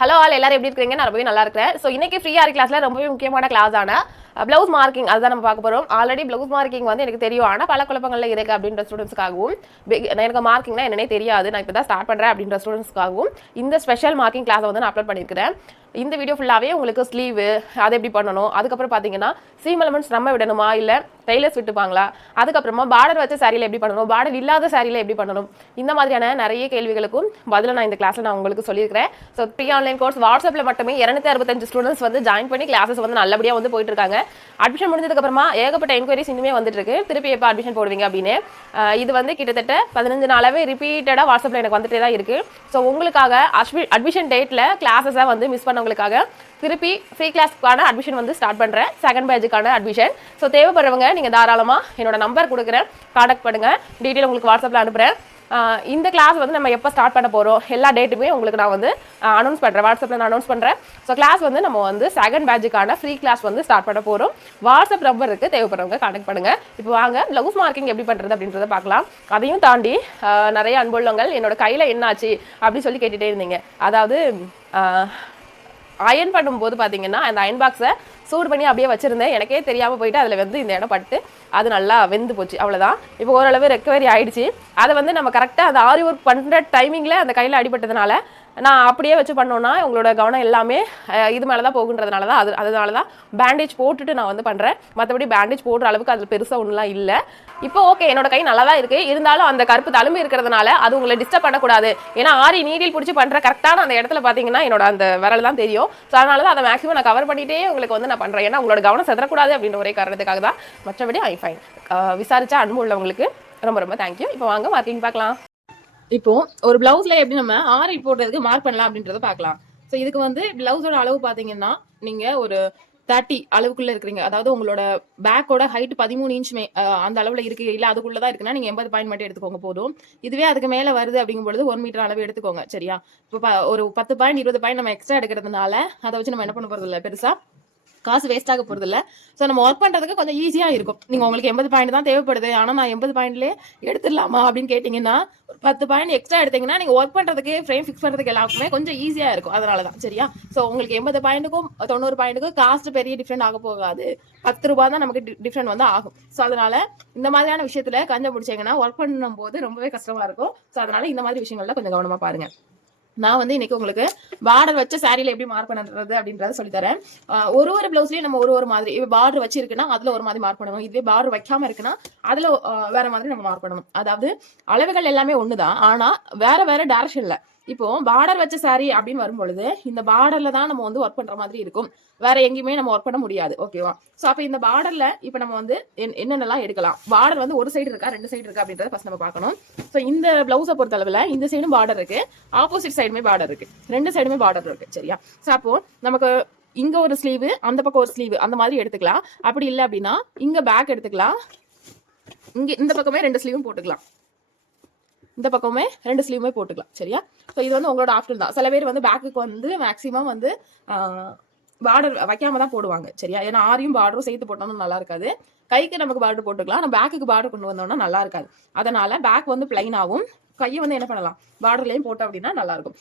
Hello all எல்லாரும் எப்படி இருக்கீங்க? நான் ரொம்பவே நல்லா இருக்கிறேன். ஸோ இன்னைக்கு ஃப்ரீ ஆரி கிளாஸ்ல ரொம்பவே முக்கியமான கிளாஸ் ஆன பிளவுஸ் மார்க்கிங் அதுதான் நம்ம பார்க்க போகிறோம். ஆல்ரெடி பிளவுஸ் மார்க்கிங் வந்து எனக்கு தெரியும், ஆனால் பல குழப்பங்கள்ல இருக்கு அப்படின்ற ஸ்டூடெண்ட்ஸ்க்காகவும் எனக்கு மார்க்கிங்னா என்னன்னே தெரியாது, நான் இப்போ தான் ஸ்டார்ட் பண்ணுறேன் அப்படின்ற ஸ்டூடெண்ட்ஸ்க்காகவும் இந்த ஸ்பெஷல் மார்க்கிங் கிளாஸை வந்து நான் அப்லோட் பண்ணியிருக்கிறேன். இந்த வீடியோ ஃபுல்லாகவே உங்களுக்கு ஸ்லீவு அதை எப்படி பண்ணணும், அதுக்கப்புறம் பார்த்தீங்கன்னா சீம் எலமெண்ட்ஸ் நம்ம விடணுமா இல்லை டெய்லர்ஸ் விட்டுப்பாங்களா, அதுக்கப்புறமா பார்டர் வச்ச சாரியில் எப்படி பண்ணணும், பார்டர் இல்லாத சாரியில் எப்படி பண்ணணும், இந்த மாதிரியான நிறைய கேள்விகளுக்கும் பதில நான் இந்த கிளாஸில் நான் உங்களுக்கு சொல்லியிருக்கிறேன். ஸோ ப்ரீ ஆன்லைன் கோர்ஸ் வாட்ஸ்அப்பில் மட்டுமே 265 ஸ்டூடெண்ட்ஸ் வந்து ஜாயின் பண்ணி கிளாஸஸ் வந்து நல்லபடியாக வந்து போயிட்டு இருக்காங்க. அட்மிஷன் முடிஞ்சதுக்கப்புறமா ஏகப்பட்ட என்கொயரிஸ் இன்னுமே வந்துட்டு இருக்கு. திருப்பி எப்போ அட்மிஷன் போடுவீங்க அப்படின்னு இது வந்து கிட்டத்தட்ட 15 நாளாவே ரிப்பீட்டடாக வாட்ஸ்அப்பில் எனக்கு வந்துட்டே தான் இருக்கு. ஸோ உங்களுக்காக அட்மிஷன் டேட்டில் கிளாஸஸை வந்து மிஸ் பண்ணவங்களுக்காக திருப்பி ஃப்ரீ கிளாஸ்க்கான அட்மிஷன் வந்து ஸ்டார்ட் பண்ணுறேன், செகண்ட் பேட்சுக்கான அட்மிஷன். ஸோ தேவைப்படுறவங்க நீங்கள் தாராளமாக என்னோட நம்பர் கொடுக்குறேன், கான்டாக்ட் பண்ணுங்கள், டீட்டெயில் உங்களுக்கு வாட்ஸ்அப்பில் அனுப்புகிறேன். இந்த கிளாஸ் வந்து நம்ம எப்போ ஸ்டார்ட் பண்ண போகிறோம் எல்லா டேட்டுமே உங்களுக்கு நான் வந்து அனௌன்ஸ் பண்ணுறேன், வாட்ஸ்அப்பில் நான் அனௌன்ஸ் பண்ணுறேன். ஸோ கிளாஸ் வந்து நம்ம வந்து செகண்ட் பேட்சுக்கான ஃப்ரீ கிளாஸ் வந்து ஸ்டார்ட் பண்ண போகிறோம். வாட்ஸ்அப் நம்பர் இருக்குது, தேவைப்படுறவங்க கான்டாக்ட் பண்ணுங்கள். இப்போ வாங்க ப்ளவுஸ் மார்க்கிங் எப்படி பண்ணுறது அப்படின்றத பார்க்கலாம். அதையும் தாண்டி நிறைய அன்புள்ளவங்கள் என்னோட கையில் என்னாச்சு அப்படின்னு சொல்லி கேட்டுகிட்டே இருந்தீங்க. அதாவது அயன் பண்ணும்போது பார்த்தீங்கன்னா அந்த அயன் பாக்ஸை சூடு பண்ணி அப்படியே வச்சுருந்தேன், எனக்கே தெரியாமல் போயிட்டு அதில் வந்து இந்த இடம் பட்டு அது நல்லா வெந்து போச்சு, அவ்வளோதான். இப்போ ஓரளவு ரெக்கவரி ஆகிடுச்சு. அதை வந்து நம்ம கரெக்டாக அந்த ஆரி ஒர்க் பண்ணுற டைமிங்கில் அந்த கையில் அடிபட்டதுனால நான் அப்படியே வச்சு பண்ணோன்னா உங்களோட கவனம் எல்லாமே இது மேலே தான் போகுன்றதுனால தான் அதனால தான் பேண்டேஜ் போட்டுட்டு நான் வந்து பண்ணுறேன். மற்றபடி பேண்டேஜ் போடுற அளவுக்கு அதில் பெருசாக ஒன்றுலாம் இல்லை. இப்போ ஓகே, என்னோட கை நல்லா தான் இருக்குது, இருந்தாலும் அந்த கருப்பு தழும்பு இருக்கிறதுனால அது உங்களை டிஸ்டர்ப் பண்ணக்கூடாது. ஏன்னா ஆரி நீடில் பிடிச்சி பண்ணுற கரெக்டான அந்த இடத்துல பார்த்தீங்கன்னா என்னோட அந்த விரல் தான் தெரியும். ஸோ அதனால தான் அதை மேக்ஸிமம் நான் கவர் பண்ணிகிட்டே உங்களுக்கு வந்து நான் பண்ணுறேன். ஏன்னா உங்களோட கவனம் செதறக்கூடாது அப்படின்ற ஒரே காரணத்துக்காக தான். மற்றபடி ஐ ஃபைன். விசாரிச்சா அன்பு உள்ளவங்களுக்கு ரொம்ப ரொம்ப தேங்க்யூ. இப்போ வாங்க மார்க்கிங் பார்க்கலாம். இப்போ ஒரு பிளவுஸ்ல எப்படி நம்ம ஆரி போடுறதுக்கு மார்க் பண்ணலாம் அப்படின்றத பார்க்கலாம். ஸோ இதுக்கு வந்து பிளவுஸோட அளவு பார்த்தீங்கன்னா நீங்க ஒரு 30 அளவுக்குள்ள இருக்கிறீங்க, அதாவது உங்களோட பேக்கோட ஹைட் 13 இன்ச்சுமே அந்த அளவுல இருக்கு, இல்ல அதுக்குள்ளதான் இருக்குன்னா நீங்க 80 பாயிண்ட் மட்டும் எடுத்துக்கோங்க போதும். இதுவே அதுக்கு மேல வருது அப்படிங்கும்போது 1 மீட்டர் அளவு எடுத்துக்கோங்க, சரியா? இப்போ ஒரு 10 பாயிண்ட் 20 பாயிண்ட் நம்ம எக்ஸ்ட்ரா எடுக்கிறதுனால அதை வச்சு நம்ம என்ன பண்ண போறது இல்லை, பெருசா காசு வேஸ்ட் ஆக போறது இல்லை. ஸோ நம்ம ஒர்க் பண்றதுக்கு கொஞ்சம் ஈஸியா இருக்கும். நீங்க உங்களுக்கு 80 பாயிண்ட் தான் தேவைப்படுது, ஆனா நான் 80 பாயிண்ட்லேயே எடுத்துடலாமா அப்படின்னு கேட்டீங்கன்னா ஒரு 10 பாயிண்ட் எக்ஸ்ட்ரா எடுத்தீங்கன்னா நீங்க ஒர்க் பண்றதுக்கு ஃப்ரேம் ஃபிக்ஸ் பண்றதுக்கு எல்லாருக்குமே கொஞ்சம் ஈஸியா இருக்கும். அதனாலதான், சரியா? ஸோ உங்களுக்கு 80 பாயிண்ட்டுக்கும் 90 பாயிண்ட்டுக்கும் காஸ்ட் பெரிய டிஃப்ரெண்ட் ஆக போகாது, 10 ரூபாய் தான் நமக்கு டிஃப்ரெண்ட் வந்து ஆகும். ஸோ அதனால இந்த மாதிரியான விஷயத்துல கஞ்ச பிடிச்சிங்கன்னா ஒர்க் பண்ணும் போது ரொம்பவே கஷ்டமா இருக்கும். ஸோ அதனால இந்த மாதிரி விஷயங்கள்ல கொஞ்சம் கவனமா பாருங்க. நான் வந்து இன்னைக்கு உங்களுக்கு பார்டர் வச்ச சாரியில எப்படி மார்க் பண்ணுறது அப்படின்றத சொல்லித்தரேன். ஒரு பிளவுஸ்லயும் நம்ம ஒரு மாதிரி பார்டர் வச்சிருக்குன்னா அதுல ஒரு மாதிரி மார்க் பண்ணணும், இதுவே பார்டர் வைக்காம இருக்குன்னா அதுல வேற மாதிரி நம்ம மார்க் பண்ணணும். அதாவது அளவுகள் எல்லாமே ஒண்ணுதான், ஆனா வேற வேற டைரக்ஷன்ல. இப்போ பார்டர் வச்ச சாரி அப்படின்னு வரும்பொழுது இந்த பார்டர்ல தான் நம்ம வந்து ஒர்க் பண்ற மாதிரி இருக்கும், வேற எங்கேயுமே நம்ம ஒர்க் பண்ண முடியாது, ஓகேவா? ஸோ அப்போ இந்த பார்டர்ல இப்போ நம்ம வந்து என்னென்னலாம் எடுக்கலாம், பார்டர் வந்து ஒரு சைடு இருக்கா 2 சைடு இருக்கா அப்படின்றத ஃபர்ஸ்ட் நம்ம பார்க்கணும். ஸோ இந்த பிளவுஸை பொறுத்த அளவில் இந்த சைடும் பார்டர் இருக்கு, ஆப்போசிட் சைடுமே பார்டர் இருக்கு, 2 சைடுமே பார்டர் இருக்கு, சரியா? ஸோ அப்போ நமக்கு இங்க ஒரு ஸ்லீவ் அந்த பக்கம் ஒரு ஸ்லீவ் அந்த மாதிரி எடுத்துக்கலாம். அப்படி இல்லை அப்படின்னா இங்க பேக் எடுத்துக்கலாம், இங்க இந்த பக்கமே 2 ஸ்லீவும் போட்டுக்கலாம், இந்த பக்கமே 2 ஸ்லீவுமே போட்டுக்கலாம், சரியா? ஸோ இது வந்து உங்களோட ஆப்ஷன் தான். சில பேர் வந்து பேக்குக்கு வந்து மேக்ஸிமம் வந்து பார்டர் வைக்காம தான் போடுவாங்க, சரியா? ஏன்னா ஆரியும் பார்டரும் சேர்த்து போட்டோம்னா நல்லா இருக்காது. கைக்கு நமக்கு பார்டர் போட்டுக்கலாம், ஆனால் பேக்குக்கு பார்டர் கொண்டு வந்தோம்னா நல்லா இருக்காது. அதனால பேக் வந்து பிளைனாகவும் கையை வந்து என்ன பண்ணலாம் பார்டர்லையும் போட்டோம் அப்படின்னா நல்லா இருக்கும்.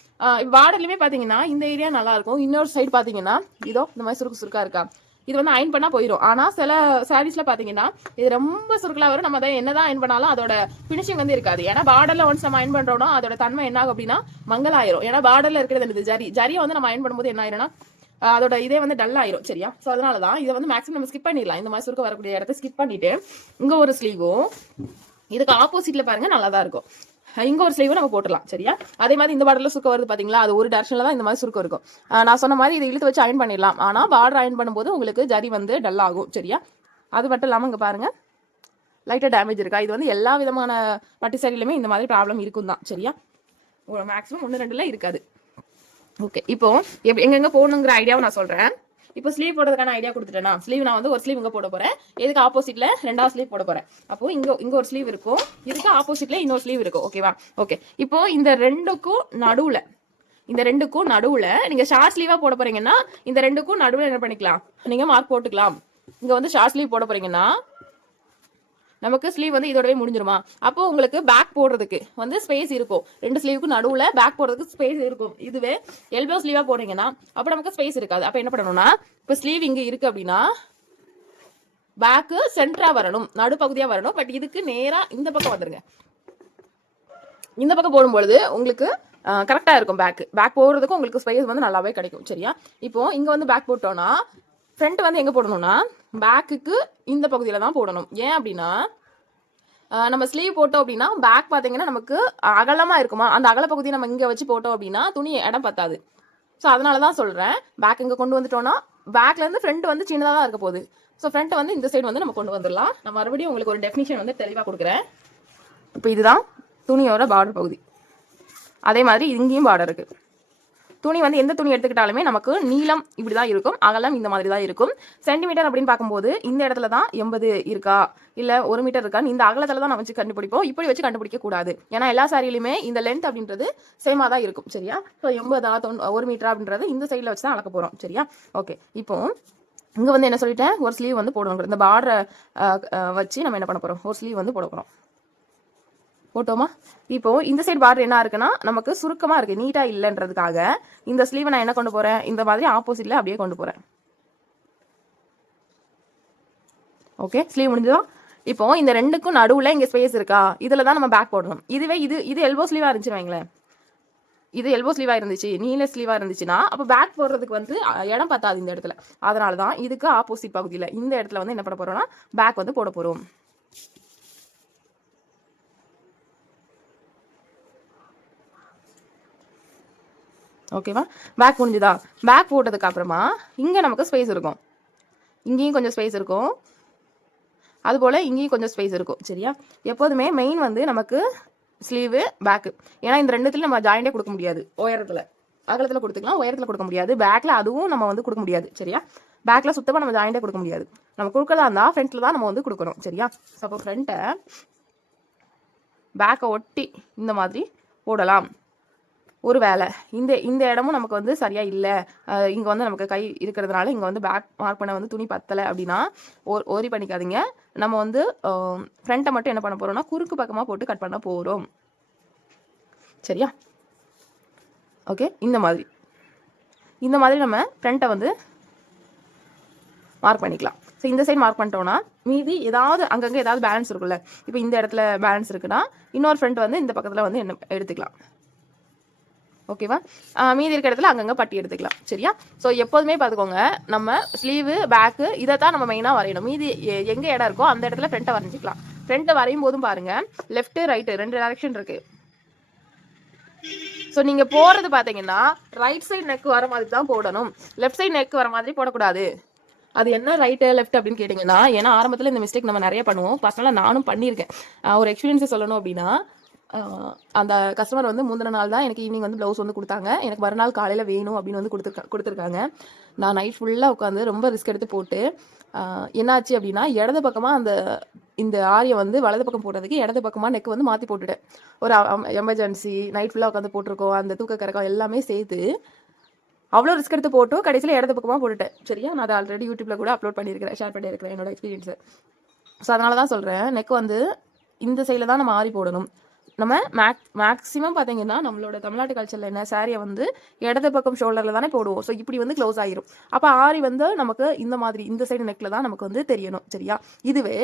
பார்டர்லையுமே பார்த்தீங்கன்னா இந்த ஏரியா நல்லா இருக்கும். இன்னொரு சைடு பார்த்தீங்கன்னா இதோ இந்த மாதிரி சுருக்கு சுருக்கா இருக்கா, இது வந்து அயன் பண்ணா போயிடும். ஆனா சில சாரீஸ்ல பாத்தீங்கன்னா இது ரொம்ப சுருக்கலா வரும், நம்ம அதை என்னதான் அயன் பண்ணாலும் அதோட பினிஷிங் வந்து இருக்காது. ஏன்னா பார்டர்ல ஒன்ஸ் நம்ம அயன் பண்றோம்னா அதோட தன்மை என்ன ஆகும் அப்படின்னா மங்கலாயிரும். ஏன்னா பார்டர்ல இருக்கிறது ஜரியை வந்து நம்ம அயன் பண்ணும்போது என்ன ஆயிரும்னா அதோட இதே வந்து டல் ஆயிரும், சரியா? ஸோ அதனாலதான் இதை வந்து மேக்ஸிமம் நம்ம ஸ்கிப் பண்ணிடலாம். இந்த மாதிரி சுருக்க வரக்கூடிய இடத்த ஸ்கிப் பண்ணிட்டு இங்க ஒரு ஸ்லீவும் இதுக்கு ஆப்போசிட்ல பாருங்க நல்லாதான் இருக்கும், இங்க ஒரு ஸ்லீவும் நம்ம போட்டுடலாம், சரியா? அதே மாதிரி இந்த பார்டர்ல சுருக்க வருது பாத்தீங்களா, அது ஒரு டைரக்ஷன்ல தான் இந்த மாதிரி சுருக்கம் இருக்கும். நான் சொன்ன மாதிரி இதை இழுத்து வச்சு அயன் பண்ணிடலாம், ஆனா பார்டர் அயன் பண்ணும்போது உங்களுக்கு ஜரி வந்து டல் ஆகும், சரியா? அது மட்டும் இல்லாம இங்க பாருங்க லைட்டா டேமேஜ் இருக்கா, இது வந்து எல்லா விதமான பட்டு சாரிலுமே இந்த மாதிரி ப்ராப்ளம் இருக்கும் தான், சரியா? மேக்ஸிமம் 1-2 இருக்காது. ஓகே, இப்போ எங்கெங்க போகணுங்கிற ஐடியாவும் நான் சொல்றேன். இப்போ ஸ்லீவ் போடுறதுக்கான ஐடியா கொடுத்துட்டேன்னா ஸ்லீவ் நான் வந்து ஒரு ஸ்லீவ் இங்க போட போறேன், இதுக்கு ஆப்போசிட்ல 2வது ஸ்லீவ் போட போறேன். அப்போ இங்க ஒரு ஸ்லீவ் இருக்கும், இதுக்கு ஆப்போசிட்ல இன்னொரு ஸ்லீவ் இருக்கும், ஓகேவா? ஓகே, இப்போ இந்த ரெண்டுக்கும் நடுவுல நீங்க ஷார்ட் ஸ்லீவா போட போறீங்கன்னா இந்த ரெண்டுக்கும் நடுவுல என்ன பண்ணிக்கலாம், நீங்க மார்க் போட்டுக்கலாம். இங்க வந்து ஷார்ட் ஸ்லீவ் போட போறீங்கன்னா நமக்கு ஸ்லீவ் வந்து இதோடவே முடிஞ்சிருமா? அப்போ உங்களுக்கு பேக் போடுறதுக்கு வந்து ஸ்பேஸ் இருக்கும். 2 ஸ்லீவுக்கு நடுவுல பேக் போடுறதுக்கு ஸ்பேஸ் இருக்கும். இதுவே எல்போ ஸ்லீவா போடுறீங்கன்னா அப்போ நமக்கு ஸ்பேஸ் இருக்காது. அப்போ என்ன பண்ணணும்னா, இப்போ ஸ்லீவ் இங்க இருக்கு அப்படின்னா பேக்கு சென்டரா வரணும், நடுப்பகுதியா வரணும். பட் இதுக்கு நேரா இந்த பக்கம் வந்துருங்க. இந்த பக்கம் போடும்பொழுது உங்களுக்கு கரெக்டாக இருக்கும். பேக் போடுறதுக்கும் உங்களுக்கு ஸ்பேஸ் வந்து நல்லாவே கிடைக்கும். சரியா? இப்போ இங்கே வந்து பேக் போட்டோம்னா ஃப்ரண்ட் வந்து எங்கே போடணும்னா பேக்குக்கு இந்த பகுதியில் தான் போடணும். ஏன் அப்படின்னா நம்ம ஸ்லீவ் போட்டோம் அப்படின்னா பேக் பார்த்தீங்கன்னா நமக்கு அகலமாக இருக்குமா, அந்த அகல பகுதியை நம்ம இங்கே வச்சு போட்டோம் அப்படின்னா துணி இடம் பத்தாது. ஸோ அதனால தான் சொல்கிறேன், பேக் இங்கே கொண்டு வந்துட்டோம்னா பேக்லேருந்து ஃப்ரண்ட் வந்து சின்னதாக தான் இருக்க போகுது. ஸோ ஃப்ரண்ட் வந்து இந்த சைடு வந்து நம்ம கொண்டு வந்துடலாம். நான் மறுபடியும் உங்களுக்கு ஒரு டெஃபினிஷன் வந்து தெளிவாக கொடுக்குறேன். இப்போ இதுதான் துணியோட பார்டர் பகுதி. அதே மாதிரி இங்கேயும் பார்டர் இருக்குது. துணி வந்து எந்த துணி எடுத்துக்கிட்டாலுமே நமக்கு நீளம் இப்படி தான் இருக்கும், அகலம் இந்த மாதிரி தான் இருக்கும். சென்டிமீட்டர் அப்படின்னு பார்க்கும்போது இந்த இடத்துல தான் 80 இருக்கா இல்லை 1 மீட்டர் இருக்கான்னு இந்த அகலத்தில் தான் நம்ம வச்சு கண்டுபிடிப்போம். இப்படி வச்சு கண்டுபிடிக்க கூடாது. ஏன்னா எல்லா சாரியிலுமே இந்த லென்த் அப்படின்றது சேமாக தான் இருக்கும். சரியா? ஸோ 80 1 மீட்டர் அப்படின்றது இந்த சைடில் வச்சு தான் அளக்க போகிறோம். சரியா? ஓகே. இப்போ இங்கே வந்து என்ன சொல்லிட்டேன், ஒரு ஸ்லீவ் வந்து போடணும். இந்த பார்டரை வச்சு நம்ம என்ன பண்ண போகிறோம், ஒரு ஸ்லீவ் வந்து போட போகிறோம். போட்டோமா? இப்போ இந்த சைடு பார்டர் என்ன இருக்குன்னா நமக்கு சுருக்கமா இருக்கு, நீட்டா இல்லைன்றதுக்காக இந்த ஸ்லீவை நான் என்ன கொண்டு போறேன், இந்த மாதிரி ஆப்போசிட்ல அப்படியே கொண்டு போறேன். ஓகே, ஸ்லீவ் முடிஞ்சதா? இப்போ இந்த ரெண்டுக்கும் நடுவுல இங்க ஸ்பேஸ் இருக்கா, இதுல தான் நம்ம பேக் போடணும். இதுவே இது எல்போ ஸ்லீவா இருந்துச்சு வைங்களேன், இது எல்போ ஸ்லீவா இருந்துச்சு, நீல ஸ்லீவா இருந்துச்சுன்னா அப்போ பேக் போடுறதுக்கு வந்து இடம் பத்தாது இந்த இடத்துல. அதனால தான் இதுக்கு ஆப்போசிட் பகுதியில் இந்த இடத்துல வந்து என்ன பண்ண போறோம்னா பேக் வந்து போட போறோம். ஓகேவா? பேக் முடிஞ்சுதா? பேக் போட்டதுக்கு அப்புறமா இங்கே நமக்கு ஸ்பேஸ் இருக்கும், இங்கேயும் கொஞ்சம் ஸ்பேஸ் இருக்கும், அதுபோல் இங்கேயும் கொஞ்சம் ஸ்பேஸ் இருக்கும். சரியா? எப்போதுமே மெயின் வந்து நமக்கு ஸ்லீவு பேக்கு. ஏன்னா இந்த ரெண்டுத்துல நம்ம ஜாயிண்டே கொடுக்க முடியாது. உயரத்தில் அகலத்தில் கொடுத்துக்கலாம், உயரத்தில் கொடுக்க முடியாது. பேக்கில் அதுவும் நம்ம வந்து கொடுக்க முடியாது. சரியா? பேக்கில் சுத்தமாக நம்ம ஜாயிண்டே கொடுக்க முடியாது. நம்ம கொடுக்கறதா இருந்தால் ஃப்ரண்ட்டில் தான் நம்ம வந்து கொடுக்கணும். சரியா? அப்போ ஃப்ரண்ட்டை பேக்கை ஒட்டி இந்த மாதிரி போடலாம். ஒரு வேலை இந்த இடமும் நமக்கு வந்து சரியாக இல்லை, இங்கே வந்து நமக்கு கை இருக்கிறதுனால இங்கே வந்து பேக் மார்க் பண்ண வந்து துணி பத்தலை அப்படின்னா ஓரி பண்ணிக்காதீங்க. நம்ம வந்து ஃப்ரண்ட்டை மட்டும் என்ன பண்ண போகிறோம்னா குறுக்கு பக்கமாக போட்டு கட் பண்ண போகிறோம். சரியா? ஓகே. இந்த மாதிரி நம்ம ஃப்ரண்ட்டை வந்து மார்க் பண்ணிக்கலாம். ஸோ இந்த சைடு மார்க் பண்ணிட்டோம்னா மீதி ஏதாவது அங்கங்கே ஏதாவது பேலன்ஸ் இருக்குல்ல, இப்போ இந்த இடத்துல பேலன்ஸ் இருக்குன்னா இன்னொரு ஃப்ரண்ட் வந்து இந்த பக்கத்தில் வந்து என்ன எடுத்துக்கலாம். ஓகேவா? மீதி இருக்கிற இடத்துல அங்கங்கே பட்டி எடுத்துக்கலாம். சரியா? ஸோ எப்போதுமே பார்த்துக்கோங்க, நம்ம ஸ்லீவு பேக்கு இதை தான் நம்ம மெயினாக வரையணும். மீதி எங்கே இடம் இருக்கோ அந்த இடத்துல ஃப்ரண்ட்டை வரைஞ்சிக்கலாம். ஃப்ரண்ட்டை வரையும் போதும் பாருங்கள், லெஃப்ட்டு ரைட்டு 2 டைரக்ஷன் இருக்குது. ஸோ நீங்கள் போகிறது பார்த்தீங்கன்னா ரைட் சைடு நெக் வர மாதிரி தான் போடணும், லெஃப்ட் சைடு நெக் வர மாதிரி போடக்கூடாது. அது என்ன ரைட்டு லெஃப்ட் அப்படின்னு கேட்டிங்கன்னா, ஏன்னா ஆரம்பத்தில் இந்த மிஸ்டேக் நம்ம நிறைய பண்ணுவோம். பர்சனலாக நானும் பண்ணியிருக்கேன். ஒரு எக்ஸ்பீரியன்ஸை சொல்லணும் அப்படின்னா, அந்த கஸ்டமர் வந்து முந்தின நாள் தான் எனக்கு ஈவினிங் வந்து ப்ளவுஸ் வந்து கொடுத்தாங்க. எனக்கு மறுநாள் காலையில் வேணும் அப்படின்னு வந்து கொடுத்துருக்காங்க. நான் நைட் ஃபுல்லாக உட்காந்து ரொம்ப ரிஸ்க் எடுத்து போட்டு என்னாச்சு அப்படின்னா, இடது பக்கமாக இந்த ஆரியை வந்து வலது பக்கம் போடுறதுக்கு இடது பக்கமாக நெக் வந்து மாற்றி போட்டுட்டேன். ஒரு எமர்ஜென்சி நைட் ஃபுல்லாக உட்காந்து போட்டிருக்கோம், அந்த தூக்க கறக்கம் எல்லாமே சேர்த்து அவ்வளோ ரிஸ்க் எடுத்து போட்டு கடைசியில் இடது பக்கமாக போட்டுட்டேன். சரியா? நான் அதை ஆல்ரெடி யூடியூப்பில் கூட அப்லோட் பண்ணியிருக்கிறேன், ஷேர் பண்ணியிருக்கிறேன் என்னோட எக்ஸ்பீரியன்ஸை. ஸோ அதனால தான் சொல்கிறேன், நெக் வந்து இந்த சைடில் தான் நம்ம ஆரி போடணும். நம்ம மேக்ஸிமம் பார்த்தீங்கன்னா நம்மளோட தமிழ்நாட்டு கல்ச்சரில் என்ன, சாரியை வந்து இடது பக்கம் ஷோல்டரில் தானே போடுவோம். ஸோ இப்படி வந்து க்ளோஸ் ஆகிரும். அப்போ ஆரி வந்து நமக்கு இந்த மாதிரி இந்த சைடு நெக்கில் தான் நமக்கு வந்து தெரியணும். சரியா? இதுவே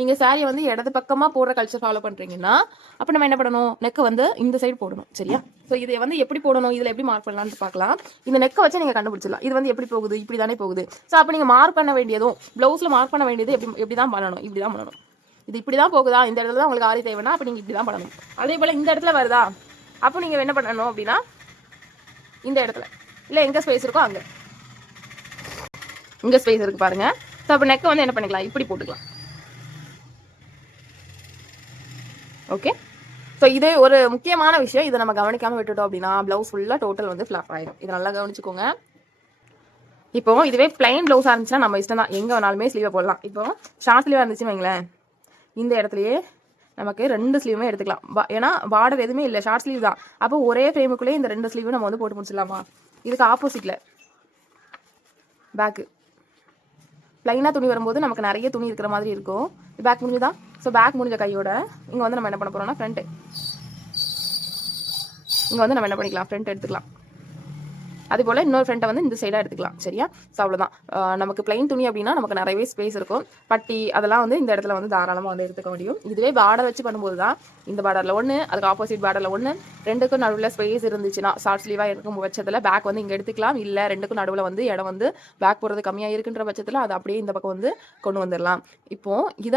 நீங்கள் சாரியை வந்து இடது பக்கமாக போடுற கல்ச்சர் ஃபாலோ பண்ணுறீங்கன்னா அப்போ நம்ம என்ன பண்ணணும், நெக்கை வந்து இந்த சைடு போடணும். சரியா? ஸோ இதை வந்து எப்படி போடணும், இதில் எப்படி மார்க் பண்ணலான்னு பார்க்கலாம். இந்த நெக்கை வச்சு நீங்கள் கண்டுபிடிச்சிடலாம், இது வந்து எப்படி போகுது, இப்படி தானே போகுது. ஸோ அப்போ நீங்கள் மார்க் பண்ண வேண்டியதும் ப்ளவுஸில் மார்க் பண்ண வேண்டியது எப்படி தான் பண்ணணும், இப்படி தான் பண்ணணும். இது இப்படி தான் போகுதா, இந்த இடத்துல தான் உங்களுக்கு ஆரி தேவைன்னா அப்போ நீங்கள் இப்படி தான் பண்ணணும். அதே போல் இந்த இடத்துல வருதா, அப்போ நீங்கள் என்ன பண்ணணும் அப்படின்னா இந்த இடத்துல இல்லை எங்கே ஸ்பேஸ் இருக்கோ அங்கே இங்கே ஸ்பேஸ் இருக்குது பாருங்கள். ஸோ அப்போ நெக்கை வந்து என்ன பண்ணிக்கலாம், இப்படி போட்டுக்கலாம். ஓகே. ஸோ இது ஒரு முக்கியமான விஷயம், இதை நம்ம கவனிக்காமல் விட்டுட்டோம் அப்படின்னா ப்ளவுஸ் ஃபுல்லாக டோட்டல் வந்து ஃப்ளாப் ஆகிடும். இதை நல்லா கவனிச்சுக்கோங்க. இப்போ இதுவே பிளைன் ப்ளவுஸாக இருந்துச்சுன்னா நம்ம இஷ்டம் தான், எங்கே வேணாலுமே ஸ்லீவை போடலாம். இப்போ ஷார்ட் ஸ்லீவாக இருந்துச்சுன்னு வைங்களேன், இந்த இடத்துலையே நமக்கு 2 ஸ்லீவுமே எடுத்துக்கலாம். ஏன்னா பார்டர் எதுவுமே இல்லை, ஷார்ட் ஸ்லீவ் தான். அப்போ ஒரே ஃப்ரேமுக்குள்ளேயே இந்த 2 ஸ்லீவும் நம்ம வந்து போட்டு முடிச்சிடலாமா. இதுக்கு ஆப்போசிட்டில் பேக்கு ப்ளைனாக துணி வரும்போது நமக்கு நிறைய துணி இருக்கிற மாதிரி இருக்கும். பேக் முடிஞ்சுதான். ஸோ பேக் முடிஞ்ச கையோட இங்கே வந்து நம்ம என்ன பண்ண போகிறோம்னா ஃப்ரண்ட்டு, இங்கே வந்து நம்ம என்ன பண்ணிக்கலாம், ஃப்ரண்ட் எடுத்துக்கலாம். அதே போல் இன்னொரு ஃப்ரண்ட்டை வந்து இந்த சைடாக எடுத்துக்கலாம். சரியா? ஸோ அவ்வளோதான். நமக்கு பிளைன் துணி அப்படின்னா நமக்கு நிறையவே ஸ்பேஸ் இருக்கும். பட்டி அதெல்லாம் வந்து இந்த இடத்துல வந்து தாராளமாக வந்து எடுத்துக்க முடியும். இதுவே பார்டர் வச்சு பண்ணும்போது தான் இந்த பார்டரில் ஒன்று, அதுக்கு ஆப்போசிட் பார்டரில் ஒன்று, ரெண்டுக்கும் நடுவில் ஸ்பேஸ் இருந்துச்சுன்னா ஷார்ட் ஸ்லீவாக இருக்கும் பட்சத்தில் பேக் வந்து இங்கே எடுத்துக்கலாம். இல்லை ரெண்டுக்கும் நடுவில் வந்து இடம் வந்து பேக் போகிறது கம்மியாக இருக்குன்ற பட்சத்தில் அதை அப்படியே இந்த பக்கம் வந்து கொண்டு வந்துடலாம். இப்போது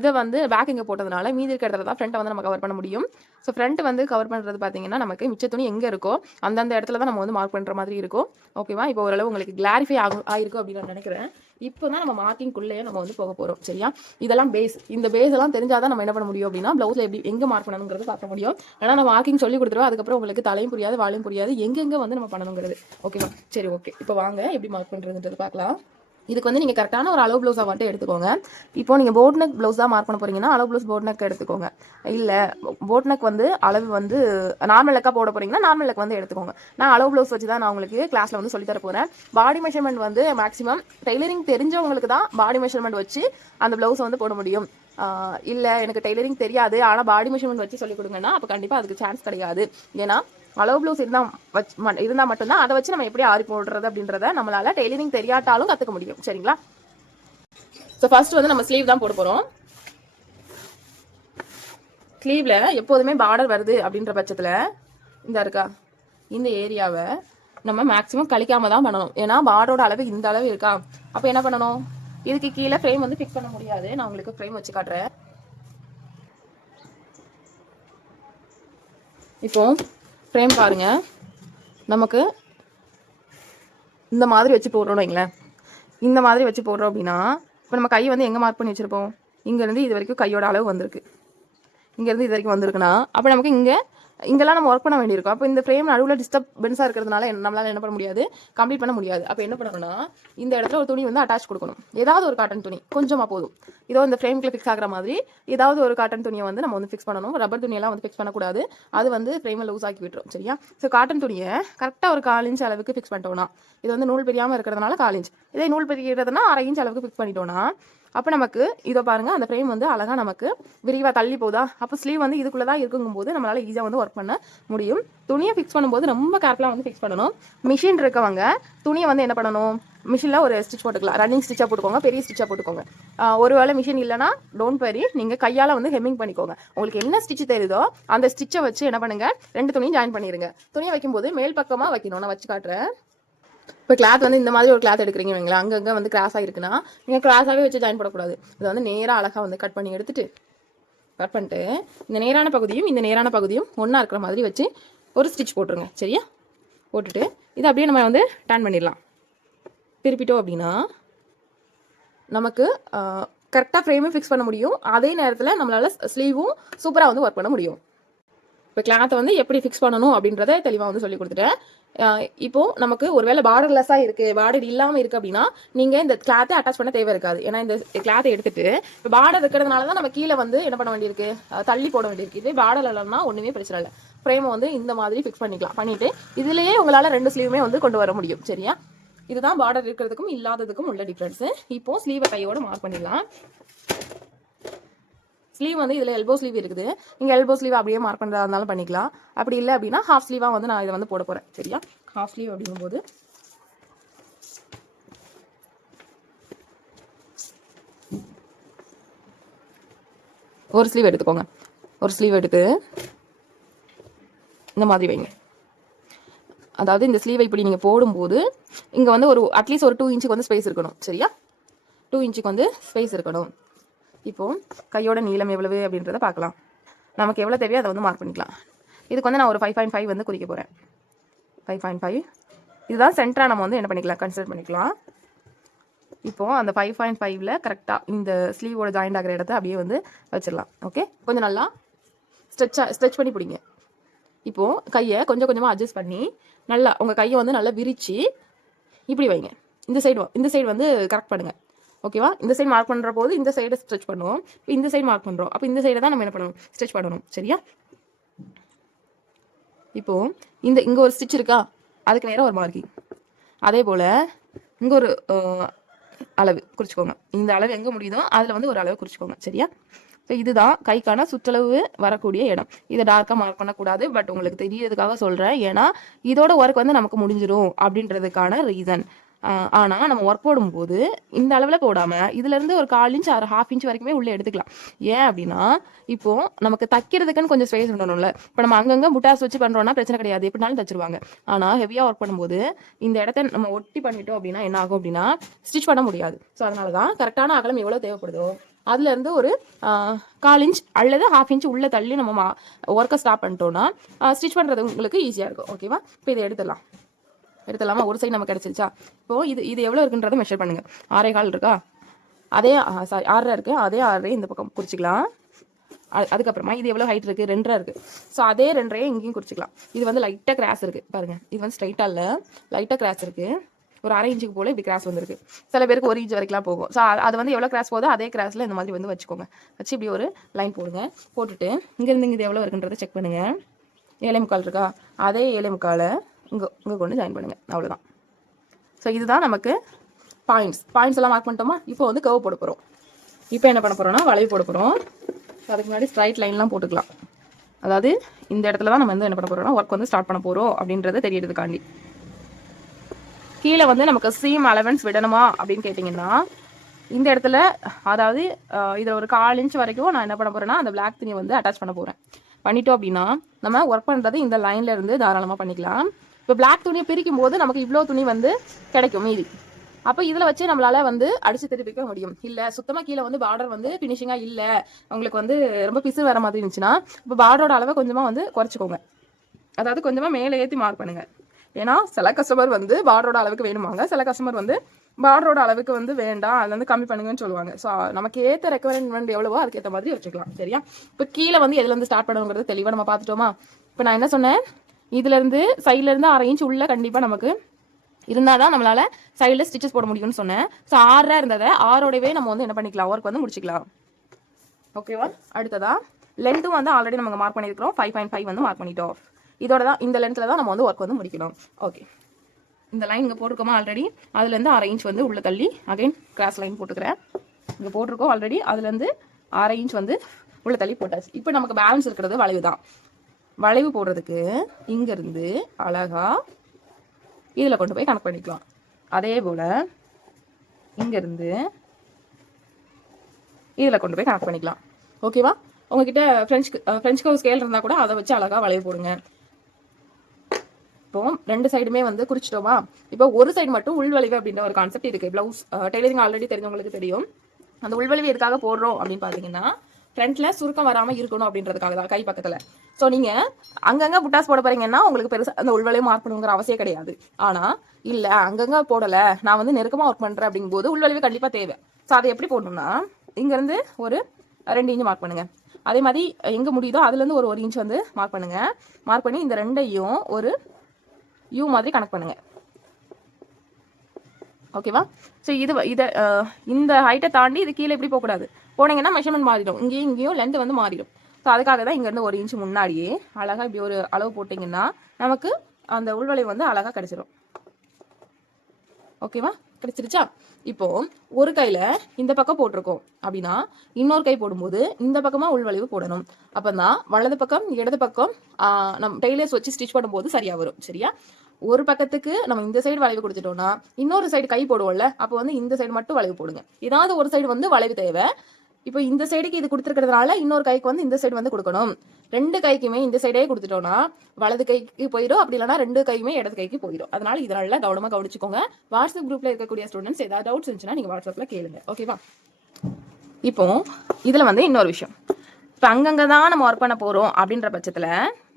இதை வந்து பேக் இங்கே போட்டதுனால மீதி இருக்கிற இடத்துல தான் ஃப்ரண்ட்டை வந்து நம்ம கவர் பண்ண முடியும். ஸோ ஃப்ரண்ட் வந்து கவர் பண்ணுறது பார்த்தீங்கன்னா நமக்கு மிச்ச துணி எங்கே இருக்கோ அந்தந்த இடத்துல தான் நம்ம வந்து மார்க் பண்ணுற மாதிரி இருக்கும். ஓகேவா? இப்போ ஓரளவு உங்களுக்கு கிளாரிஃபை ஆகிருக்கும் அப்படின்னு நான் நினைக்கிறேன். இப்போ தான் நம்ம மார்க்கிங்குள்ளேயே நம்ம வந்து போக போகிறோம். சரியா? இதெல்லாம் பேஸ். இந்த பேஸ் எல்லாம் தெரிஞ்சாதான் நம்ம என்ன பண்ண முடியும் அப்படின்னா ப்ளவுஸில் எப்படி எங்கே மார்க் பண்ணணுங்கிறது பார்க்க முடியும். ஆனால் நான் மார்க்கிங் சொல்லி கொடுத்துருவோம். அதுக்கப்புறம் உங்களுக்கு தலையும் புரியாது, வாழையும் புரியாது, எங்கெங்கே வந்து நம்ம பண்ணணுங்கிறது. ஓகேவா? சரி, ஓகே. இப்போ வாங்க எப்படி மார்க் பண்ணுறதுன்றது பார்க்கலாம். இதுக்கு வந்து நீங்கள் கரெக்டான ஒரு அளவு ப்ளவுஸாக மட்டும் எடுத்துக்கோங்க. இப்போ நீங்கள் போட் நெக் ப்ளவுஸ் தான் மார்க் பண்ண போகிறீங்கன்னா அளவு ப்ளவுஸ் போட் நெக் எடுத்துக்கோங்க. இல்லை போட் நெக் வந்து அளவு வந்து நார்மல் நெக்காக போட போகிறீங்கன்னா நார்மல் நெக் வந்து எடுத்துக்கோங்க. நான் அளவு ப்ளவுஸ் வச்சு தான் நான் உங்களுக்கு கிளாஸில் வந்து சொல்லித்தர போகிறேன். பாடி மெஷர்மெண்ட் வந்து மேக்ஸிமம் டெய்லரிங் தெரிஞ்சவங்களுக்கு தான் பாடி மெஷர்மெண்ட் வச்சு அந்த ப்ளவுஸை வந்து போட முடியும். இல்லை எனக்கு டெய்லரிங் தெரியாது ஆனால் பாடி மெஷர்மெண்ட் வச்சு சொல்லிக் கொடுங்கன்னா அப்போ கண்டிப்பாக அதுக்கு சான்ஸ் கிடையாது. ஏன்னா அளவு ப்ளவுஸ் இருந்தால் மட்டும்தான் அதை வச்சு நம்ம எப்படி ஆரி போடுறது அப்படின்றத நம்மளால டெய்லரிங் தெரியாட்டாலும் கற்றுக்க முடியும். சரிங்களா? ஸோ ஃபர்ஸ்ட் வந்து நம்ம ஸ்லீவ் தான் போட போகிறோம். ஸ்லீவ்ல எப்போதுமே பார்டர் வருது அப்படின்ற பட்சத்தில் இந்த இருக்கா இந்த ஏரியாவை நம்ம மேக்ஸிமம் கழிக்காம தான் பண்ணணும். ஏன்னா பார்டரோட அளவு இந்த அளவு இருக்கா. அப்போ என்ன பண்ணணும், இதுக்கு கீழே ஃப்ரேம் வந்து ஃபிக்ஸ் பண்ண முடியாது. நான் உங்களுக்கு ஃப்ரேம் வச்சு காட்டுறேன். இப்போ ஃப்ரேம் பாருங்க, நமக்கு இந்த மாதிரி வச்சு போடுறோம் வைங்களேன். இந்த மாதிரி வச்சு போடுறோம் அப்படின்னா இப்போ நம்ம கை வந்து எங்கே மார்க் பண்ணி வச்சுருப்போம், இங்கேருந்து இது வரைக்கும் கையோட அளவு வந்திருக்கு, இங்கேருந்து இது வரைக்கும் வந்திருக்குன்னா அப்போ நமக்கு இங்கெல்லாம் நம்ம ஒர்க் பண்ண வேண்டியிருக்கும். அப்போ இந்த ஃப்ரேம் நடுவில் டிஸ்டர்பன்ஸாக இருக்கிறதுனால நம்மளால் என்ன பண்ண முடியாது, கம்ப்ளீட் பண்ண முடியாது. அப்போ என்ன பண்ணணும்னா இந்த இடத்துல ஒரு துணி வந்து அட்டாச் கொடுக்கணும். ஏதாவது ஒரு காட்டன் துணி கொஞ்சமாக போதும். இதோ இந்த ஃப்ரேம்குள்ள ஃபிக்ஸ் ஆகிற மாதிரி ஏதாவது ஒரு காட்டன் துணியை வந்து நம்ம வந்து ஃபிக்ஸ் பண்ணணும். ரப்பர் துணியெல்லாம் வந்து ஃபிக்ஸ் பண்ணக்கூடாது, அது வந்து ஃப்ரேமை லூஸ் ஆக்கி விட்டுரும். சரியா? ஸோ காட்டன் துணியை கரெக்டாக ஒரு 1/4 இன்ச் அளவுக்கு ஃபிக்ஸ் பண்ணிட்டோம்னா, இது வந்து நூல் பெரியாமல் இருக்கிறதுனால 1/4 இன்ச், இதே நூல் பெரியதுன்னா 1/2 இன்ச் அளவுக்கு ஃபிக்ஸ் பண்ணிட்டோம்னா அப்போ நமக்கு இதோ பாருங்க அந்த ஃப்ரேம் வந்து அழகாக நமக்கு விரிவாக தள்ளி போதா. அப்போ ஸ்லீவ் வந்து இதுக்குள்ளே தான் இருக்குங்கும்போது நம்மளால் ஈஸியாக வந்து ஒர்க் பண்ண முடியும். துணியை ஃபிக்ஸ் பண்ணும்போது ரொம்ப கேர்ஃபுல்லாக வந்து ஃபிக்ஸ் பண்ணணும். மிஷின் இருக்கவங்க துணியை வந்து என்ன பண்ணணும், மிஷினில் ஒரு ஸ்டிச் போட்டுக்கலாம். ரன்னிங் ஸ்டிச்சாக போட்டுக்கோங்க, பெரிய ஸ்டிச்சாக போட்டுக்கோங்க. ஒருவேளை மிஷின் இல்லைனா டோன்ட் வரி, நீங்கள் கையால் வந்து ஹெம்மிங் பண்ணிக்கோங்க. உங்களுக்கு என்ன ஸ்டிச் தெரியுதோ அந்த ஸ்டிச்சை வச்சு என்ன பண்ணுங்க, 2 துணியும் ஜாயின் பண்ணிடுங்க. துணியை வைக்கும்போது மேல் பக்கமாக வைக்கணும். நான் வச்சு காட்டுறேன். இப்போ கிளாத் வந்து இந்த மாதிரி ஒரு கிளாத் எடுக்கிறீங்க வைங்களா, அங்கங்கே வந்து கிராஸாக இருக்குன்னா நீங்கள் கிராஸாகவே வச்சு ஜாயின் பண்ணக்கூடாது. இதை வந்து நேராக அழகாக வந்து கட் பண்ணிட்டு இந்த நேரான பகுதியும் இந்த நேரான பகுதியும் ஒன்றா இருக்கிற மாதிரி வச்சு ஒரு ஸ்டிச் போட்டுருங்க. சரியா? போட்டுட்டு இதை அப்படியே நம்ம வந்து டர்ன் பண்ணிடலாம். திருப்பிட்டோம் அப்படின்னா நமக்கு கரெக்டாக ஃப்ரேமும் ஃபிக்ஸ் பண்ண முடியும். அதே நேரத்தில் நம்மளால் ஸ்லீவும் சூப்பராக வந்து ஒர்க் பண்ண முடியும். இப்போ கிளாத்தை வந்து எப்படி ஃபிக்ஸ் பண்ணணும் அப்படின்றத தெளிவாக வந்து சொல்லி கொடுத்துட்டேன். இப்போது நமக்கு ஒருவேளை பார்டர்லெஸ்ஸாக இருக்குது, பார்டர் இல்லாமல் இருக்குது அப்படின்னா நீங்கள் இந்த கிளாத்தை அட்டாச் பண்ண தேவை இருக்காது. ஏன்னா இந்த கிளாத்தை எடுத்துட்டு இப்போ பார்டர் இருக்கிறதுனால தான் நம்ம கீழே வந்து என்ன பண்ண வேண்டியிருக்கு, தள்ளி போட வேண்டியிருக்கு. இதே பார்டர் இல்லைன்னா ஒன்றுமே பிரச்சனை இல்லை. ஃப்ரேமை வந்து இந்த மாதிரி ஃபிக்ஸ் பண்ணிக்கலாம். பண்ணிவிட்டு இதுலேயே உங்களால் 2 ஸ்லீவுமே வந்து கொண்டு வர முடியும். சரியா? இதுதான் பார்டர் இருக்கிறதுக்கும் இல்லாததுக்கும் உள்ள டிஃப்ரென்ஸு. இப்போது ஸ்லீவை கையோட மார்க் பண்ணிடலாம். ஸ்லீவ் வந்து இதில் எல்போ ஸ்லீவ் இருக்குது. நீங்கள் எல்போ ஸ்லீவ் அப்படியே மார்க் பண்ணுறதா இருந்தாலும் பண்ணிக்கலாம். அப்படி இல்லை அப்படின்னா ஹாஃப் ஸ்லீவாக வந்து நான் இதை வந்து போட போகிறேன். சரியா? ஹாஃப் ஸ்லீவ் அப்படிங்கும்போது ஒரு ஸ்லீவ் எடுத்துக்கோங்க. ஒரு ஸ்லீவ் எடுத்து இந்த மாதிரி வைங்க. அதாவது இந்த ஸ்லீவை இப்படி நீங்கள் போடும்போது இங்கே வந்து அட்லீஸ்ட் ஒரு 2 இன்ச்சுக்கு வந்து ஸ்பேஸ் இருக்கணும். சரியா? 2 இன்ச்சுக்கு வந்து ஸ்பேஸ் இருக்கணும். இப்போது கையோட நீளம் எவ்வளவு அப்படின்றத பார்க்கலாம். நமக்கு எவ்வளோ தேவையோ அதை வந்து மார்க் பண்ணிக்கலாம். இதுக்கு வந்து நான் ஒரு 5.5 வந்து குறிக்க போகிறேன். 5.5 இதுதான் சென்டராக நம்ம வந்து என்ன பண்ணிக்கலாம், கன்சிடர் பண்ணிக்கலாம். இப்போது அந்த 5.5ல் கரெக்டாக இந்த ஸ்லீவோட ஜாயிண்ட் ஆகிற இடத்த அப்படியே வந்து வச்சிடலாம். ஓகே, கொஞ்சம் நல்லா ஸ்ட்ரெச் பண்ணி பிடிங்க. இப்போது கையை கொஞ்சம் கொஞ்சமாக அட்ஜஸ்ட் பண்ணி நல்லா உங்கள் கையை வந்து நல்லா விரித்து இப்படி வைங்க. இந்த சைடு வந்து கரெக்ட் பண்ணுங்கள். ஓகேவா? இந்த சைடு மார்க் பண்ணுற போது இந்த சைடை ஸ்ட்ரெச் பண்ணுவோம். இப்போ இந்த சைடு மார்க் பண்ணுறோம், அப்போ இந்த சைடை தான் நம்ம என்ன பண்ணணும், ஸ்ட்ரெச் பண்ணணும். சரியா? இப்போது இங்கே ஒரு ஸ்டிச் இருக்கா, அதுக்கு நேராக ஒரு மார்க்கிங். அதே போல் இங்கே ஒரு அளவு குறிச்சிக்கோங்க. இந்த அளவு எங்கே முடியுதோ அதில் வந்து ஒரு அளவு குறிச்சிக்கோங்க. சரியா? ஸோ இதுதான் கைக்கான சுற்றளவு வரக்கூடிய இடம். இதை டார்க்காக மார்க் பண்ணக்கூடாது, பட் உங்களுக்கு தெரியறதுக்காக சொல்கிறேன். ஏன்னா இதோட ஒர்க் வந்து நமக்கு முடிஞ்சிடும் அப்படின்றதுக்கான ரீசன். ஆனால் நம்ம ஒர்க் போடும்போது இந்த அளவில் போடாமல் இதுலேருந்து ஒரு 1/4 இன்ச் ஒரு 1/2 இன்ச் வரைக்குமே உள்ளே எடுத்துக்கலாம். ஏன் அப்படின்னா இப்போது நமக்கு தைக்கிறதுக்குன்னு கொஞ்சம் ஸ்பேஸ் விடணும்ல. இப்போ நம்ம அங்கங்கே புட்டாஸ் வச்சு பண்ணுறோன்னா பிரச்சனை கிடையாது, எப்படினாலும் தச்சிருவாங்க. ஆனால் ஹெவியாக ஒர்க் பண்ணும்போது இந்த இடத்த நம்ம ஒட்டி பண்ணிட்டோம் அப்படின்னா என்ன ஆகும் அப்படின்னா ஸ்டிச் பண்ண முடியாது. ஸோ அதனால தான் கரெக்டான அகலம் எவ்வளோ தேவைப்படுதோ அதுலேருந்து ஒரு 1/4 இன்ச் அல்லது 1/2 இன்ச் உள்ளே தள்ளி நம்ம ஒர்க்கை ஸ்டாப் பண்ணிட்டோம்னா ஸ்டிச் பண்ணுறது உங்களுக்கு ஈஸியாக இருக்கும். ஓகேவா? இப்போ இதை எடுத்துடலாமா? ஒரு சைடு நமக்கு கிடச்சிருச்சா? இப்போது இது எவ்வளோ இருக்குன்றதை மெஷர் பண்ணுங்கள். 6.25 இருக்கா? அதே 6.5 இருக்குது, அதே 6.5 இந்த பக்கம் குறிச்சிக்கலாம். அதுக்கப்புறமா இது எவ்வளோ ஹைட் இருக்குது? 2.5 இருக்குது. ஸோ அதே 2.5 இங்கேயும் குறிச்சிக்கலாம். இது வந்து லைட்டாக கிராஸ் இருக்குது பாருங்கள். இது வந்து ஸ்ட்ரைட்டாக இல்லை, லைட்டாக கிராஸ் இருக்குது. ஒரு 1/2 இன்ச்சுக்கு போல் இப்படி கிராஸ் வந்துருக்கு. சில பேருக்கு 1 இன்ச் வரைக்கும்லாம் போகும். ஸோ அது வந்து எவ்வளோ கிராஸ் போதோ அதே கிராஸில் இந்த மாதிரி வந்து வச்சுக்கோங்க. வச்சு இப்படி ஒரு லைன் போடுங்க. போட்டுட்டு இங்கேருந்து இது எவ்வளோ இருக்குன்றதை செக் பண்ணுங்கள். 7.25 இருக்கா? அதே 7.25 இங்கே கொண்டு ஜாயின் பண்ணுங்கள். அவ்வளோதான். ஸோ இதுதான் நமக்கு பாயிண்ட்ஸ் எல்லாம் மார்க் பண்ணிட்டோமா? இப்போ வந்து கர்வ் போட போகிறோம். இப்போ என்ன பண்ண போகிறோம்னா வளைவு போட போகிறோம். ஸோ அதுக்கு முன்னாடி ஸ்ட்ரைட் லைன்லாம் போட்டுக்கலாம். அதாவது இந்த இடத்துல தான் நம்ம வந்து என்ன பண்ண போகிறோம்னா ஒர்க் வந்து ஸ்டார்ட் பண்ண போகிறோம் அப்படின்றத தெரியறதுக்காண்டி. கீழே வந்து நமக்கு சீம் அலவன்ஸ் விடணுமா அப்படின்னு கேட்டிங்கன்னா இந்த இடத்துல அதாவது இதில் ஒரு 1/4 இன்ச் வரைக்கும் நான் என்ன பண்ண போகிறேன்னா அந்த பிளாக் துணி வந்து அட்டாச் பண்ண போகிறேன். பண்ணிட்டோம் அப்படின்னா நம்ம ஒர்க் பண்ணுறது இந்த லைனில் இருந்து தாராளமாக பண்ணிக்கலாம். இப்போ பிளாக் துணியை பிரிக்கும் போது நமக்கு இவ்வளோ துணி வந்து கிடைக்கும் மீதி. அப்போ இதில் வச்சு நம்மளால வந்து அடிச்சு திருப்பிக்க முடியும். இல்லை சுத்தமாக கீழே வந்து பார்டர் வந்து ஃபினிஷிங்காக இல்லை, உங்களுக்கு வந்து ரொம்ப பிசு வர மாதிரி இருந்துச்சுன்னா இப்போ பார்டரோட அளவை கொஞ்சமாக வந்து குறைச்சிக்கோங்க. அதாவது கொஞ்சமாக மேலே ஏற்றி மார்க் பண்ணுங்கள். ஏன்னா சில கஸ்டமர் வந்து பார்டரோட அளவுக்கு வேணுமாங்க, சில கஸ்டமர் வந்து பார்டரோட அளவுக்கு வந்து வேண்டாம், அதுல வந்து கம்மி பண்ணுங்கன்னு சொல்லுவாங்க. ஸோ நமக்கு ஏற்ற ரெக்குவயர்மெண்ட் எவ்வளவோ அதுக்கேற்ற மாதிரி வச்சுக்கலாம். சரியா? இப்போ கீழே வந்து எதுல இருந்து ஸ்டார்ட் பண்ணுங்கிறது தெளிவாக நம்ம பார்த்துட்டோமா? இப்போ நான் என்ன சொன்னேன், இதுல இருந்து சைட்ல இருந்து 1/2 இன்ச் உள்ள கண்டிப்பா நமக்கு இருந்தால் தான் நம்மளால சைடில் ஸ்டிச்சஸ் போட முடியும்னு சொன்னேன். ஸோ 6 இருந்ததை 6ஓடவே நம்ம வந்து என்ன பண்ணிக்கலாம், ஒர்க் வந்து முடிச்சிக்கலாம். ஓகேவா? அடுத்ததா லென்த்தும் வந்து ஆல்ரெடி நம்ம மார்க் பண்ணியிருக்கிறோம். 5.5 வந்து மார்க் பண்ணிட்டோம். இதோட தான் இந்த லென்த்தில் தான் நம்ம வந்து ஒர்க் வந்து முடிக்கணும். ஓகே, இந்த லைன் இங்கே போட்டிருக்கோமா ஆல்ரெடி, அதுலேருந்து 1/2 இன்ச் வந்து உள்ள தள்ளி அகைன் கிராஸ் லைன் போட்டுக்கிறேன். இங்கே போட்டிருக்கோம் ஆல்ரெடி, அதுலேருந்து 1/2 இன்ச் வந்து உள்ள தள்ளி போட்டாச்சு. இப்போ நமக்கு பேலன்ஸ் இருக்கிறது வளைவு தான். வளைவு போடுறதுக்கு இங்கேருந்து அழகா இதில் கொண்டு போய் கனெக்ட் பண்ணிக்கலாம். அதே போல் இங்கேருந்து இதில் கொண்டு போய் கனெக்ட் பண்ணிக்கலாம். ஓகேவா? உங்ககிட்ட ஃப்ரெஞ்ச் கர்வ் ஸ்கேல் இருந்தால் கூட அதை வச்சு அழகாக வளைவு போடுங்க. இப்போ 2 சைடுமே வந்து குறிச்சிட்டோமா? இப்போ ஒரு சைடு மட்டும் உள்வளைவு அப்படின்ற ஒரு கான்செப்ட் இருக்குது. ப்ளவுஸ் டெய்லரிங் ஆல்ரெடி தெரிஞ்சவங்களுக்கு தெரியும். அந்த உள்வளைவு எதுக்காக போடுறோம் அப்படின்னு பார்த்தீங்கன்னா ஃப்ரண்ட்ல சுருக்கம் வராமல் இருக்கணும் அப்படின்றதுக்காக தான், கை பக்கத்தில். ஸோ நீங்கள் அங்கங்கே புட்டாஸ் போட போறீங்கன்னா உங்களுக்கு பெருசாக அந்த உள்வளைவு மார்க் பண்ணுங்கிற அவசியம் கிடையாது. ஆனால் இல்லை அங்கங்கே போடலை, நான் வந்து நெருக்கமாக ஒர்க் பண்ணுறேன் அப்படிங்கும்போது உள்வளைவு கண்டிப்பாக தேவை. ஸோ அதை எப்படி போடணும்னா இங்கேருந்து ஒரு 2 இன்ச் மார்க் பண்ணுங்கள். அதே மாதிரி எங்கே முடியுதோ அதுலேருந்து ஒரு இன்ச் வந்து மார்க் பண்ணுங்கள். மார்க் பண்ணி இந்த 2ஐயும் ஒரு யூ மாதிரி கனெக்ட் பண்ணுங்கள். ஓகேவா? ஸோ இதை இந்த ஹைட்டை தாண்டி இது கீழே எப்படி போகக்கூடாது. போனீங்கன்னா மெஷர்மெண்ட் மாறிடும், இங்கேயும் லென்த் வந்து மாறிடும். ஸோ அதுக்காக தான் இங்கேருந்து 1 இன்ச் முன்னாடியே அழகாக இப்படி ஒரு அளவு போட்டிங்கன்னா நமக்கு அந்த உள்வளைவு வந்து அழகாக கிடச்சிடும். ஓகேவா? கிடைச்சிருச்சா? இப்போ ஒரு கையில் இந்த பக்கம் போட்டிருக்கோம் அப்படின்னா இன்னொரு கை போடும்போது இந்த பக்கமாக உள்வளைவு போடணும். அப்போ தான் வலது பக்கம் இடது பக்கம் நம்ம டெய்லர்ஸ் வச்சு ஸ்டிச் பண்ணும்போது சரியாக வரும். சரியா? ஒரு பக்கத்துக்கு நம்ம இந்த சைடு வளைவு கொடுத்துட்டோம்னா இன்னொரு சைடு கை போடுவோம்ல, அப்போ வந்து இந்த சைடு மட்டும் வளைவு போடுங்க. ஏதாவது ஒரு சைடு வந்து வளைவு தேவை. இப்போ இந்த சைடுக்கு இது கொடுத்துருக்கிறதுனால இன்னொரு கைக்கு வந்து இந்த சைடு வந்து கொடுக்கணும். 2 கைக்குமே இந்த சைடே கொடுத்துட்டோம்னா வலது கைக்கு போயிடும், அப்படி இல்லைனா 2 கையுமே இடது கைக்கு போயிடும். அதனால இதை நல்லா கவனமாக கவனிச்சுக்கோங்க. வாட்ஸ்அப் குரூப்ல இருக்கக்கூடிய ஸ்டூடெண்ட்ஸ் ஏதாவது டவுட்ஸ் இருந்துச்சுன்னா நீங்கள் வாட்ஸ்அப்பில் கேளுங்க. ஓகேவா? இப்போ இதில் வந்து இன்னொரு விஷயம், இப்போ அங்கங்கே தான் நம்ம ஒர்க் பண்ண போகிறோம் அப்படின்ற பட்சத்தில்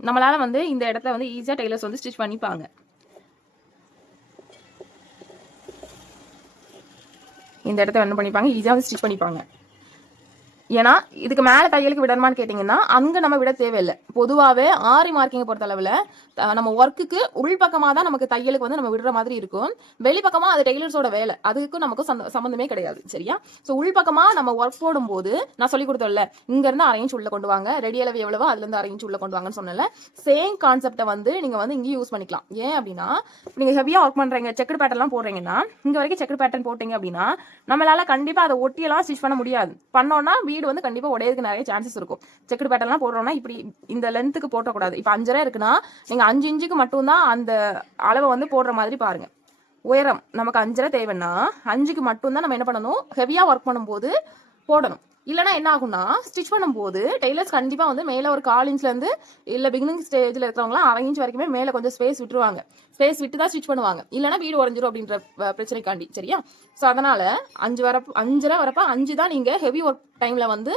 நம்மளால வந்து இந்த இடத்துல வந்து ஈஸியாக டெய்லர்ஸ் வந்து ஸ்டிச் பண்ணிப்பாங்க. இந்த இடத்த என்ன பண்ணிப்பாங்க, ஈஸியாக வந்து ஸ்டிச் பண்ணிப்பாங்க. ஏன்னா இதுக்கு மேலே தையலுக்கு விடணுமான்னு கேட்டிங்கன்னா அங்கே நம்ம விட தேவையில்லை. பொதுவாகவே ஆரி மார்க்கிங்கை பொறுத்த அளவில் நம்ம ஒர்க்குக்கு உள்பக்கமாக தான் நமக்கு தையலுக்கு வந்து நம்ம விடுற மாதிரி இருக்கும். வெளிப்பக்கமாக அது டெய்லர்ஸோட வேலை, அதுக்கும் நமக்கும் சம்மந்தமே கிடையாது. சரியா? ஸோ உள்பக்கமாக நம்ம ஒர்க் போடும்போது நான் சொல்லி கொடுத்தோம்ல, இங்கேருந்து அரேஞ்ச் உள்ள கொண்டு வாங்க, ரெடி அளவு எவ்வளவோ அதுலேருந்து அரேஞ்ச் உள்ள கொண்டு வாங்கன்னு சொன்னல, சேம் கான்செப்டை வந்து நீங்கள் வந்து இங்கேயும் யூஸ் பண்ணிக்கலாம். ஏன் அப்படின்னா நீங்கள் ஹெவியாக ஒர்க் பண்ணுறீங்க, செக்குடு பேட்டர்லாம் போடுறீங்கன்னா இங்கே வரைக்கும் செக்குடு பேட்டர்ன் போட்டிங்க அப்படின்னா நம்மளால கண்டிப்பாக அதை ஒட்டியெல்லாம் ஸ்டிச் பண்ண முடியாது. பண்ணோன்னா வீடு வந்து கண்டிப்பாக உடையதுக்கு நிறைய சான்சஸ் இருக்கும். செக்குடு பேட்டர்லாம் போடுறோம்னா இப்படி இந்த லென்த்துக்கு போட்டக்கூடாது. இப்போ 5.5 இருக்குன்னா நீங்கள் 5 இன்ச்சுக்கு மட்டும்தான் அந்த அளவை வந்து போடுற மாதிரி பாருங்க. உயரம் நமக்கு 5.5 தேவைன்னா 5க்கு மட்டும்தான் நம்ம என்ன பண்ணணும், ஹெவியாக ஒர்க் பண்ணும்போது போடணும். இல்லைனா என்ன ஆகும்னா ஸ்டிச் பண்ணும்போது டெய்லர்ஸ் கண்டிப்பாக வந்து மேலே ஒரு 1/4 இன்ச்லேருந்து இல்லை பிகினிங் ஸ்டேஜில் இருக்கிறவங்களாம் 1/2 இன்ச் வரைக்குமே மேலே கொஞ்சம் ஸ்பேஸ் விட்டுருவாங்க. ஸ்பேஸ் விட்டு தான் ஸ்டிச் பண்ணுவாங்க. இல்லைனா வீடு உறைஞ்சிரும் அப்படின்ற பிரச்சனைக்காண்டி. சரியா? ஸோ அதனால் 5.5 வரப்போ 5 தான் நீங்கள் ஹெவி ஒர்க் டைமில் வந்து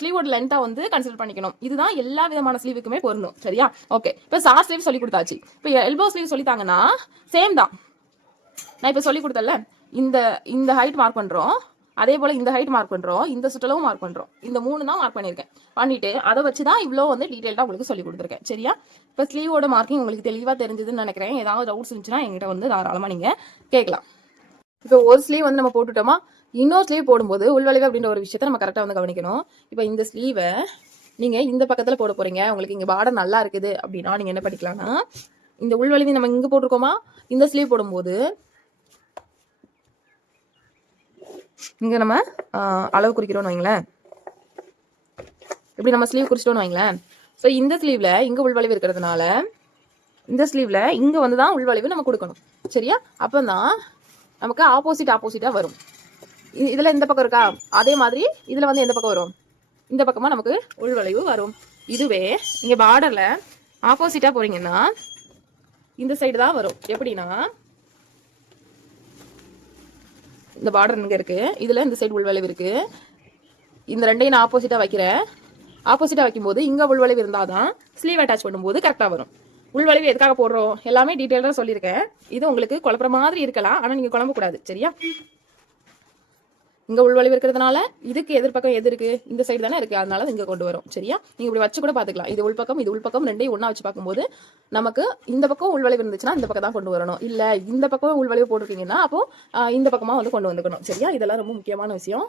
ஸ்லீவோட லென்த்தாக வந்து கன்சிடர் பண்ணிக்கணும். இதுதான் எல்லா விதமான ஸ்லீவுக்குமே பொருந்தும். சரியா? ஓகே, இப்போ ஷார்ட் ஸ்லீவ் சொல்லி கொடுத்தாச்சு. இப்போ எல்போ ஸ்லீவ் சொல்லித்தாங்கன்னா சேம் தான். நான் இப்போ சொல்லி கொடுத்தல, இந்த ஹைட் மார்க் பண்ணுறோம், அதே போல் இந்த ஹைட் மார்க் பண்ணுறோம், இந்த சுற்றளவும் மார்க் பண்ணுறோம். இந்த 3 தான் மார்க் பண்ணியிருக்கேன். பண்ணிவிட்டு அதை வச்சு தான் இவ்வளோ வந்து டீட்டெயில்டாக உங்களுக்கு சொல்லி கொடுத்துருக்கேன். சரியா? இப்போ ஸ்லீவோட மார்க்கிங் உங்களுக்கு தெளிவாக தெரிஞ்சதுன்னு நினைக்கிறேன். ஏதாவது டவுட்ஸ் இருந்துச்சுன்னா என்கிட்ட வந்து தாராளமாக நீங்கள் கேட்கலாம். இப்போ ஒரு ஸ்லீவ் வந்து நம்ம போட்டுட்டோமா, இன்னொரு ஸ்லீவ் போடும்போது உள்வளைவு அப்படின்ற ஒரு விஷயத்த நம்ம கரெக்டாக வந்து கவனிக்கணும். இப்போ இந்த ஸ்லீவை நீங்கள் இந்த பக்கத்தில் போட போகிறீங்க, உங்களுக்கு இங்கே பார்டர் நல்லா இருக்குது அப்படின்னா நீங்கள் என்ன பண்ணிக்கலாம்னா, இந்த உள்வளைவு நம்ம இங்கே போட்டிருக்கோமா, இந்த ஸ்லீவ் போடும்போது இங்கே நம்ம அளவு குறிக்கிறோன்னு வைங்களேன். இப்படி நம்ம ஸ்லீவ் குறிச்சிட்டோன்னு வைங்களேன். ஸோ இந்த ஸ்லீவில் இங்கே உள்வளைவு இருக்கிறதுனால இந்த ஸ்லீவில் இங்கே வந்து தான் உள்வளைவு நம்ம கொடுக்கணும். சரியா? அப்போ தான் நமக்கு ஆப்போசிட்டாக வரும். இதில் இந்த பக்கம் இருக்கா, அதே மாதிரி இதில் வந்து எந்த பக்கம் வரும், இந்த பக்கமாக நமக்கு உள்வளைவு வரும். இதுவே இங்கே பார்டரில் ஆப்போசிட்டாக போகிறீங்கன்னா இந்த சைடு தான் வரும். எப்படின்னா இந்த பார்டர் இங்கே இருக்குது, இதில் இந்த சைடு உள்வளைவு இருக்குது. இந்த ரெண்டையும் நான் ஆப்போசிட்டாக வைக்கிறேன். ஆப்போசிட்டாக வைக்கும்போது இங்கே உள்வளைவு இருந்தால் தான் ஸ்லீவ் அட்டாச் பண்ணும்போது கரெக்டாக வரும். உள்வளைவு எதுக்காக போடுறோம் எல்லாமே டீட்டெயிலாக சொல்லியிருக்கேன். இது உங்களுக்கு குழப்புற மாதிரி இருக்கலாம், ஆனால் நீங்கள் குழம்பக்கூடாது. சரியா? இங்கே உள்வளைவு இருக்கிறதுனால இதுக்கு எதிர்பக்கம் எது இருக்குது, இந்த சைடு தானே இருக்குது, அதனால இங்கே கொண்டு வரும். சரியா? நீங்கள் இப்படி வச்சு கூட பார்த்துக்கலாம். இது உள்பக்கம் இது உள்பக்கம் ரெண்டையும் ஒன்றா வச்சு பார்க்கும்போது நமக்கு இந்த பக்கம் உள்வளைவு இருந்துச்சுன்னா இந்த பக்கம் தான் கொண்டு வரணும். இல்லை இந்த பக்கம் உள்வளைவு போட்டிருக்கீங்கன்னா அப்போ இந்த பக்கமாக வந்து கொண்டு வந்துக்கணும். சரியா? இதெல்லாம் ரொம்ப முக்கியமான விஷயம்.